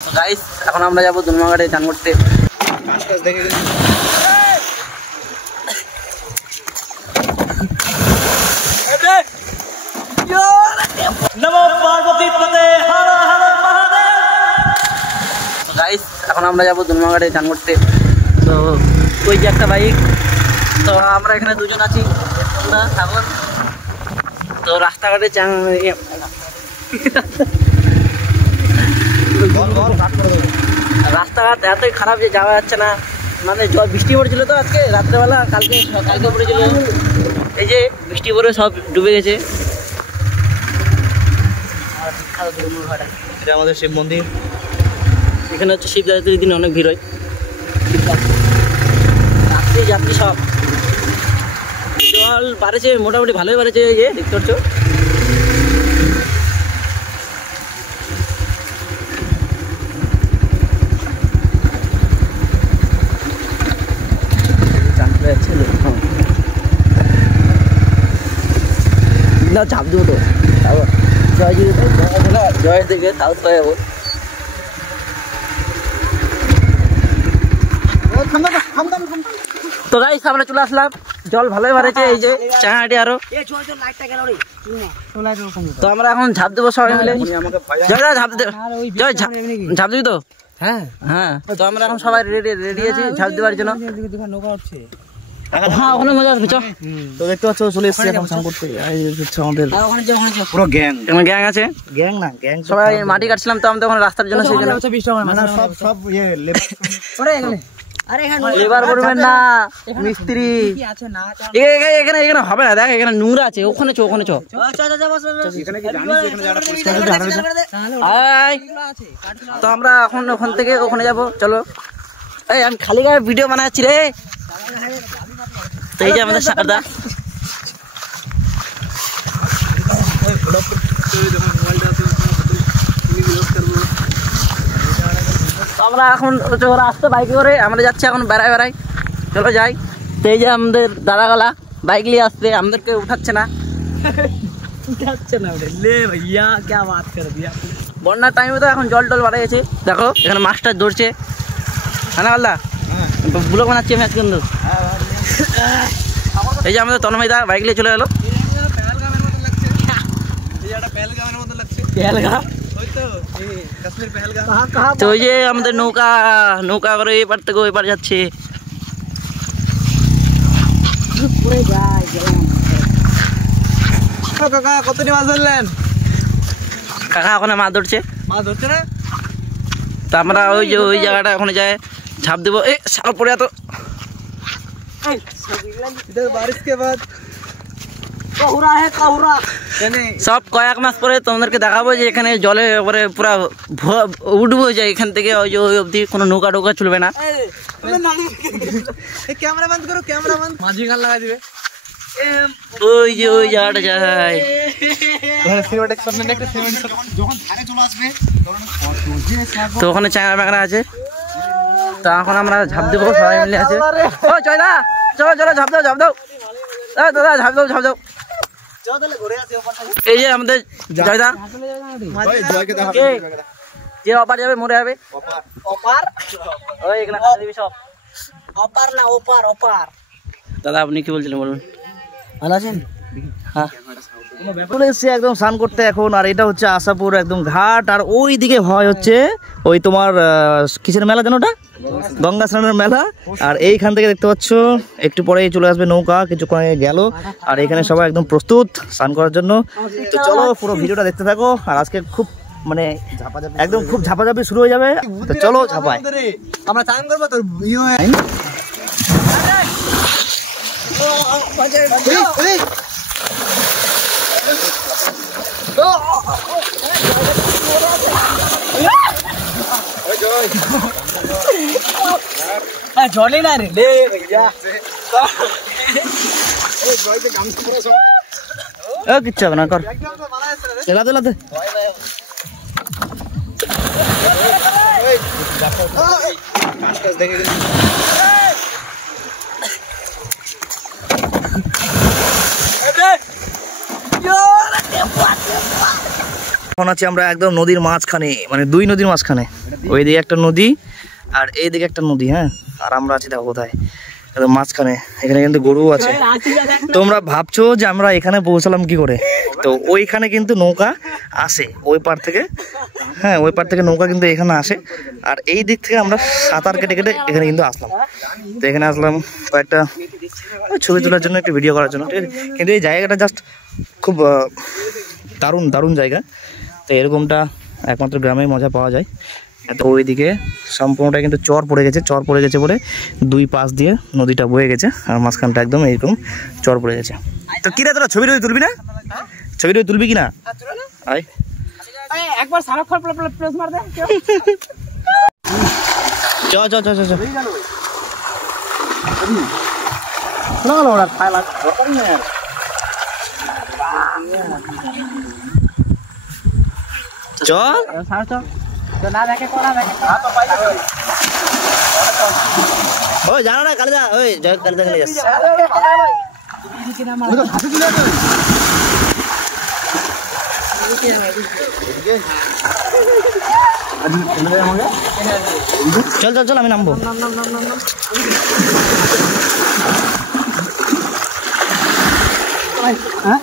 Guys এখন আমরা যাবো দুর্মাঘাটে চান করতে। গাইস এখন আমরা যাবো দুর্মাঘাটে চান করতে। তো ওই যে একটা বাইক, তো আমরা এখানে দুজন আছি, সাগর। তো রাস্তাঘাটে চান রাস্তাঘাট এতই খারাপ যে যাওয়া যাচ্ছে না, মানে বৃষ্টি পড়েছিল তো আজকে রাত্রেবেলা, কালকে পড়েছিল, এই যে বৃষ্টি পড়ে সব ডুবে গেছে। এটা আমাদের শিব মন্দির, এখানে হচ্ছে শিবরাত্রির দিন অনেক ভিড় হয়, যাত্রী সব। জল বাড়েছে, মোটামুটি ভালোই বাড়েছে, এই যে দেখতে পাচ্ছ। না চাপ দেবো তো, জয়ের দিকে তাও তো যাবো। তো গাইস আমরা চলে আসলাম, জল ভালোই বাড়েছে, এই যে চাঙাটি আরো। তো আমরা এখন ঝাঁপ দেবো সবাই মিলে। জয়রা ঝাঁপ দেব, জয় ঝাঁপ দিবি তো? হ্যাঁ হ্যাঁ। তো আমরা এখন সবাই রেডি আছি ঝাঁপ দেওয়ার জন্য। হ্যাঁ ওখানে মজা আসবে। তো দেখতে পাচ্ছ চলে এসেছি এখন স্নান করতে। আমাদের পুরো গ্যাং আছে, গ্যাং না গ্যাং, সবাই মাটি কাটছিলাম তো আমরা তখন রাস্তার জন্য, সেই জন্য সব লেবার বলবেন না, মিস্ত্রি এখানে এখানে হবে না। দেখ এখানে নোংরা আছে, ওখানে চো, ওখানে চো। তো আমরা এখন ওখান থেকে ওখানে যাবো, চলো। এই আমি খালি গায়ে ভিডিও বানাচ্ছি রে। তো এই যে আমাদের সারদা, আমরা এখন ওরা আসতে বাইকে করে, আমরা যাচ্ছি এখন বেড়াই, চলো যাই। তো এই যে আমাদের দাদাগালা বাইক নিয়ে আসছে, আমাদেরকে উঠাচ্ছে না। বন্যার টাইমে তো এখন জল টল বাড়ে গেছে, দেখো এখানে মাছটা ধরছে। হ্যাঁ আল্লাহ ব্লগ বানাচ্ছি আমি আজকে। কিন্তু এই যে আমাদের তন্ময় দা বাইক নিয়ে চলে গেল। তো ওই যে আমাদের নৌকা করে এপার থেকে ওই পার যাচ্ছে। কাকা কতটি মাছ ধরলেন? কাকা ওখানে মাছ ধরছে না। তো আমরা ওই যে ওই জায়গাটা ওখানে যায় ঝাঁপ দেবো। এ সাল পড়ে এত बारिश के बाद সব কয়েক মাস পরে তোমাদেরকে দেখাবো যে এখানে জলে পরে পুরা উঠবো যায় এখান থেকে, ওই যে ওই অবধি কোনো নৌকা টোকা চলবে না। ক্যামেরা বন্ধ করো, ক্যামেরা বন্ধ, মাঝি গান লাগা দিবে। ওই যে ওই জায়গাটা যায়, তো ওখানে চাঙা ব্যাঙা আছে। তো এখন আমরা ঝাঁপ দেবো সবাই মিলে আছে। ও জয়দা চলো চলো ঝাঁপ দাও দাদা, ঝাঁপ দাও। এই যে আমাদের জয়দা, যে অপার যাবে মরে যাবে। দাদা আপনি কি বলছিলেন বলুন? ভালো আছেন? হ্যাঁ চলে এসছি একদম স্নান করতে এখন। আর এটা হচ্ছে আশাপুর একদম ঘাট, আর ওই দিকে হয় হচ্ছে ওই তোমার কিসের মেলা যেন, ওটা গঙ্গা স্নানের মেলা। আর এইখান থেকে দেখতে পাচ্ছ একটু পরে চলে আসবে নৌকা, কিছুক্ষণ আগে গেল। আর এখানে সবাই একদম প্রস্তুত স্নান করার জন্য। তো চলো পুরো ভিডিওটা দেখতে থাকো। আর আজকে খুব মানে একদম খুব ঝাপাঝাপি শুরু হয়ে যাবে, তো চলো ঝাপাই। আমরা চান করবো তোর জলে না রে কিচ্ছু হবে না, কর লাতে লাতে। এখন আছি আমরা একদম নদীর মাঝখানে, মানে দুই নদীর মাঝখানে। ওইদিকে একটা নদী আর এইদিকে একটা নদী, হ্যাঁ। আর আমরা আছি দেখো কোথায়, একদম মাঝখানে। এখানে কিন্তু গরু আছে। তোমরা ভাবছো যে আমরা এখানে পৌঁছালাম কি করে, তো ওইখানে কিন্তু নৌকা আসে ওই পার থেকে, হ্যাঁ ওই পার থেকে নৌকা কিন্তু এখানে আসে। আর এই দিক থেকে আমরা সাঁতার কেটে কেটে এখানে কিন্তু আসলাম। তো এখানে আসলাম কয়েকটা ছবি তোলার জন্য, একটু ভিডিও করার জন্য, ঠিক আছে। কিন্তু এই জায়গাটা জাস্ট খুব দারুণ দারুণ জায়গা। তো এরকমটা একমাত্র গ্রামে মজা পাওয়া যায়। তো ওইদিকে সম্পূর্ণটা কিন্তু চর পড়ে গেছে বলে দুই পাশ দিয়ে নদীটা বয়ে গেছে, আর মাঝখানটা একদম এইরকম চর পড়ে গেছে। তো কিরা তোরা ছবি তুলবি না, ছবি তুলবি কিনা? আয় একবার সারাক্ষণ প্রেস মার দে। চ চ চ চ না না ওরা খায় লাগ দরকার নেই আর। চল সারা চল তো না দেখে কোনা দেখে হাত তো পাই যাবে। ওই জানা না কালিদা, ওই জয় কালিদা গেলে যাচ্ছে। তুই কি না মার তো হাতে দিলে তো চল চল চল আমি নামবো। হ্যাঁ